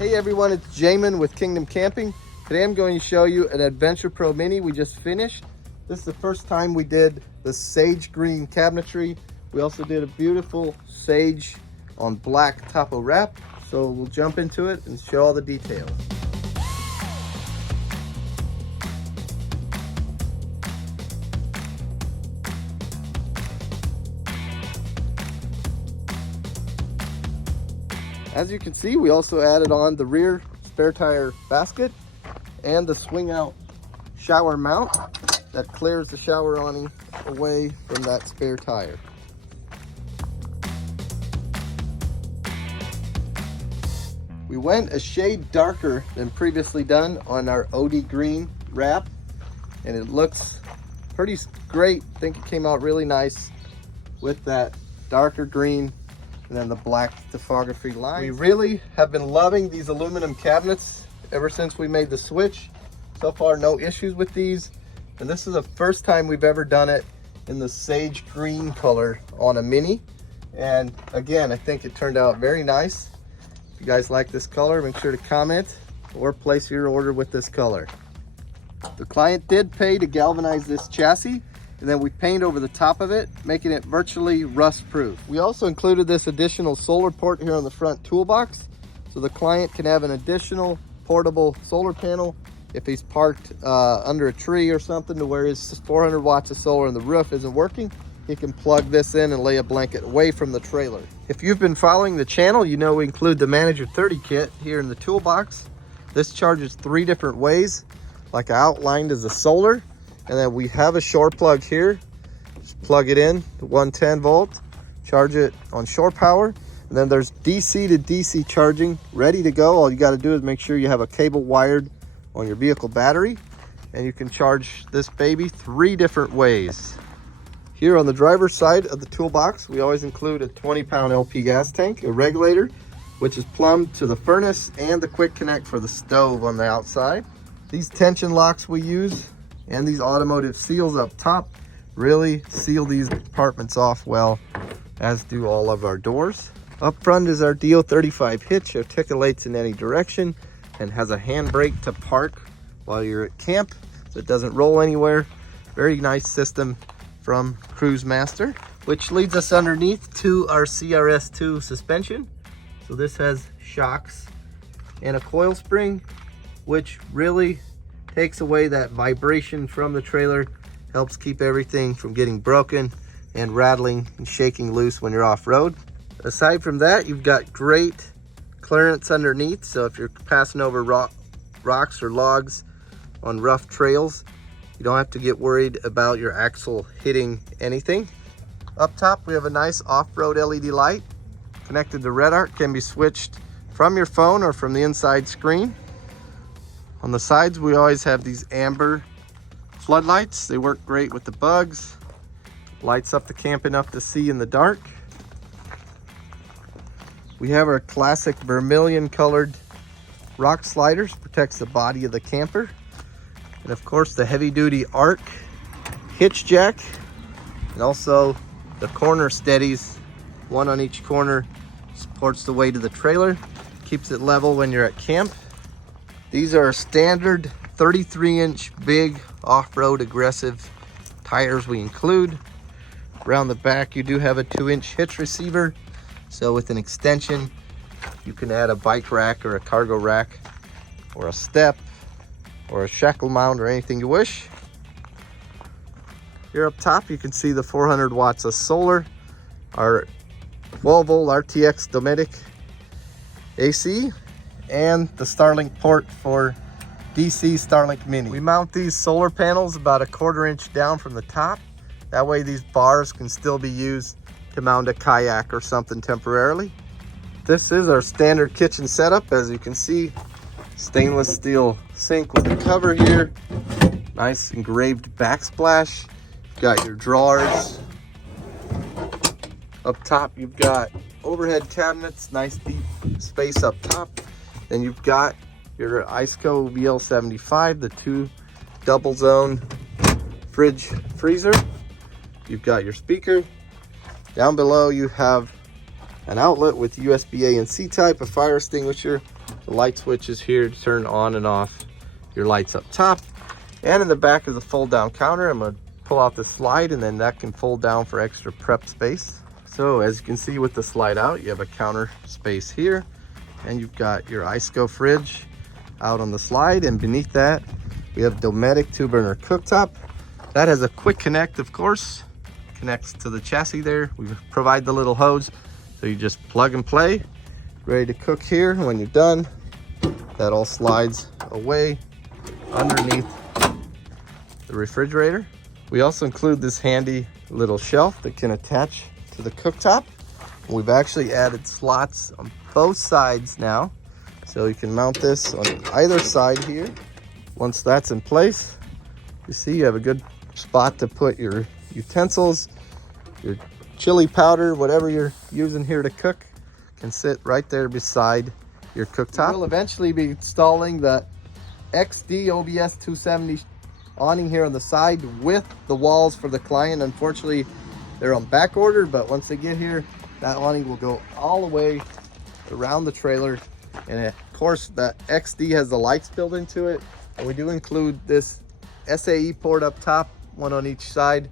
Hey everyone, it's Jamin with Kingdom Camping. Today I'm going to show you an Adventure Pro Mini we just finished. This is the first time we did the sage green cabinetry. We also did a beautiful sage on black topo wrap. So we'll jump into it and show all the details. As you can see, we also added on the rear spare tire basket and the swing out shower mount that clears the shower awning away from that spare tire. We went a shade darker than previously done on our OD green wrap, and it looks pretty great. I think it came out really nice with that darker green and then the black typography line. We really have been loving these aluminum cabinets ever since we made the switch. So far, no issues with these. And this is the first time we've ever done it in the sage green color on a Mini. And again, I think it turned out very nice. If you guys like this color, make sure to comment or place your order with this color. The client did pay to galvanize this chassis, and then we paint over the top of it, making it virtually rust proof. We also included this additional solar port here on the front toolbox, so the client can have an additional portable solar panel if he's parked under a tree or something to where his 400 watts of solar in the roof isn't working. He can plug this in and lay a blanket away from the trailer. If you've been following the channel, you know we include the Manager 30 kit here in the toolbox. This charges 3 different ways, like I outlined as the solar. And then we have a shore plug here. Just plug it in, the 110 volt, charge it on shore power. And then there's DC to DC charging ready to go. All you got to do is make sure you have a cable wired on your vehicle battery, and you can charge this baby 3 different ways. Here on the driver's side of the toolbox, we always include a 20-pound LP gas tank, a regulator, which is plumbed to the furnace, and the quick connect for the stove on the outside. These tension locks we use and these automotive seals up top really seal these compartments off well, as do all of our doors. Up front is our DO35 hitch, articulates in any direction and has a handbrake to park while you're at camp so it doesn't roll anywhere. Very nice system from Cruise Master, which leads us underneath to our CRS2 suspension. So this has shocks and a coil spring, which really takes away that vibration from the trailer, helps keep everything from getting broken and rattling and shaking loose when you're off-road. Aside from that, you've got great clearance underneath, so if you're passing over rocks or logs on rough trails, you don't have to get worried about your axle hitting anything. Up top, we have a nice off-road LED light connected to Red Arc, can be switched from your phone or from the inside screen. On the sides, we always have these amber floodlights. They work great with the bugs. Lights up the camp enough to see in the dark. We have our classic vermilion colored rock sliders, protects the body of the camper. And of course, the heavy duty arc hitch jack, and also the corner steadies, one on each corner, supports the weight of the trailer, keeps it level when you're at camp. These are standard 33-inch big off-road aggressive tires we include. Around the back, you do have a 2-inch hitch receiver. So with an extension, you can add a bike rack or a cargo rack or a step or a shackle mount or anything you wish. Here up top, you can see the 400 watts of solar, our 12-volt RTX Dometic AC, and the Starlink port for DC Starlink Mini. We mount these solar panels about 1/4 inch down from the top. That way these bars can still be used to mount a kayak or something temporarily. This is our standard kitchen setup. As you can see, stainless steel sink with a cover here. Nice engraved backsplash. You've got your drawers. Up top, you've got overhead cabinets, nice deep space up top. Then you've got your Iceco VL75, the 2 double zone fridge freezer. You've got your speaker. Down below you have an outlet with USB A and C type, a fire extinguisher. The light switch is here to turn on and off your lights up top. And in the back of the fold down counter, I'm gonna pull out the slide, and then that can fold down for extra prep space. So as you can see with the slide out, you have a counter space here, and you've got your ISCO fridge out on the slide, and beneath that we have Dometic 2-burner cooktop. That has a quick connect, of course, connects to the chassis there. We provide the little hose, so you just plug and play, ready to cook here. When you're done, that all slides away underneath the refrigerator. We also include this handy little shelf that can attach to the cooktop. We've actually added slots on both sides now, so you can mount this on either side here. Once that's in place, you see you have a good spot to put your utensils, your chili powder, whatever you're using here to cook, can sit right there beside your cooktop. We'll eventually be installing the XD OBS 270 awning here on the side with the walls for the client. Unfortunately, they're on back order, but once they get here, that awning will go all the way around the trailer. And of course, the XD has the lights built into it. And we do include this SAE port up top, one on each side.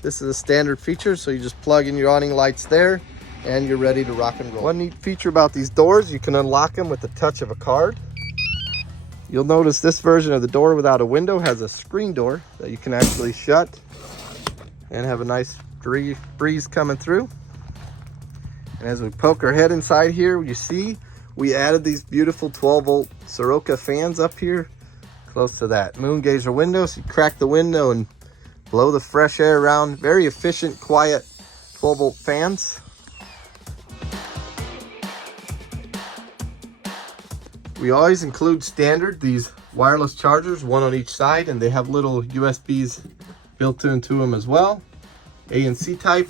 This is a standard feature, so you just plug in your awning lights there and you're ready to rock and roll. One neat feature about these doors, you can unlock them with the touch of a card. You'll notice this version of the door without a window has a screen door that you can actually shut and have a nice breeze coming through. And as we poke our head inside here, you see we added these beautiful 12-volt Sirocco fans up here close to that moon gazer window, so you crack the window and blow the fresh air around. Very efficient, quiet 12-volt fans. We always include standard these wireless chargers, one on each side, and they have little USBs built into them as well, A and C type.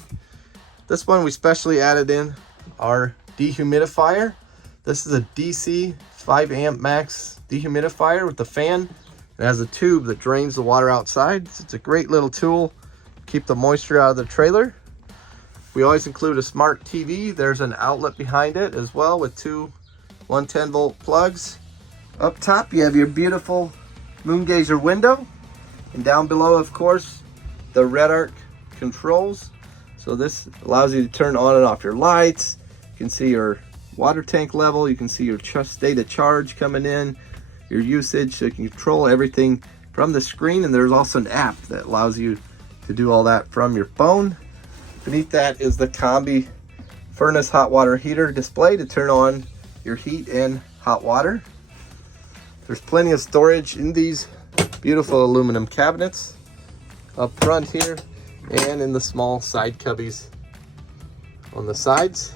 This one we specially added in our dehumidifier. This is a DC 5 amp max dehumidifier with the fan. It has a tube that drains the water outside. It's a great little tool to keep the moisture out of the trailer. We always include a smart TV. There's an outlet behind it as well with two 110-volt plugs. Up top, you have your beautiful moon gazer window. And down below, of course, the red arc controls. So this allows you to turn on and off your lights. You can see your water tank level. You can see your state of charge coming in, your usage. So you can control everything from the screen. And there's also an app that allows you to do all that from your phone. Beneath that is the Combi furnace hot water heater display to turn on your heat and hot water. There's plenty of storage in these beautiful aluminum cabinets up front here and in the small side cubbies on the sides.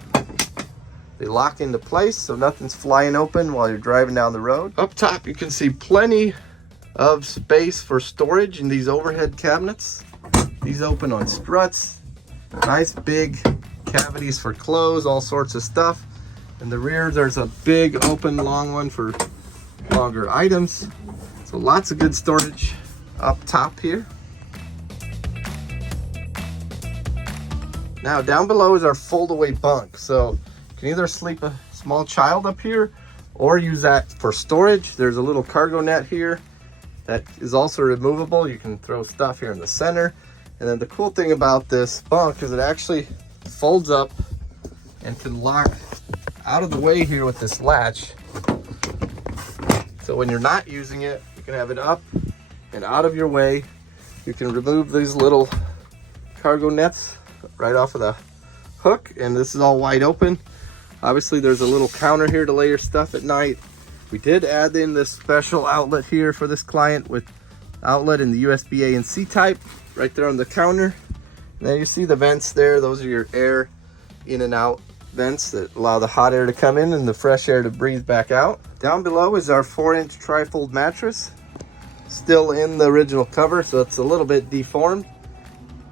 They lock into place so nothing's flying open while you're driving down the road. Up top you can see plenty of space for storage in these overhead cabinets. These open on struts, nice big cavities for clothes, all sorts of stuff. In the rear, there's a big open long one for longer items. So lots of good storage up top here. Now down below is our fold-away bunk. So you can either sleep a small child up here or use that for storage. There's a little cargo net here that is also removable. You can throw stuff here in the center. And then the cool thing about this bunk is it actually folds up and can lock out of the way here with this latch. So when you're not using it, you can have it up and out of your way. You can remove these little cargo nets right off of the hook, and this is all wide open. Obviously there's a little counter here to lay your stuff at night. We did add in this special outlet here for this client with outlet in the USB A and C type right there on the counter. And then you see the vents there. Those are your air in and out vents that allow the hot air to come in and the fresh air to breathe back out. Down below is our 4-inch trifold mattress, still in the original cover, so it's a little bit deformed,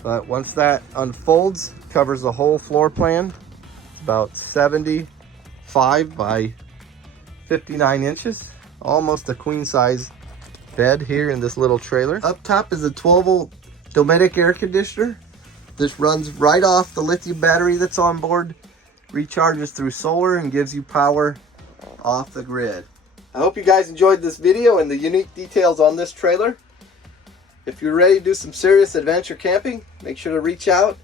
but once that unfolds, covers the whole floor plan. It's about 75 by 59 inches, almost a queen size bed here in this little trailer. Up top is a 12-volt Dometic air conditioner. This runs right off the lithium battery that's on board. recharges through solar and gives you power off the grid. I hope you guys enjoyed this video and the unique details on this trailer. If you're ready to do some serious adventure camping, make sure to reach out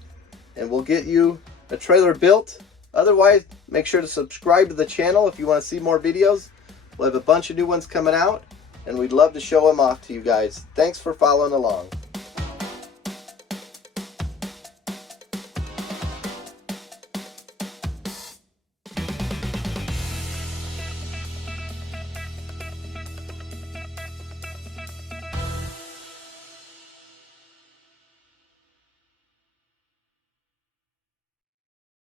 and we'll get you a trailer built. Otherwise, make sure to subscribe to the channel if you want to see more videos. We'll have a bunch of new ones coming out and we'd love to show them off to you guys. Thanks for following along.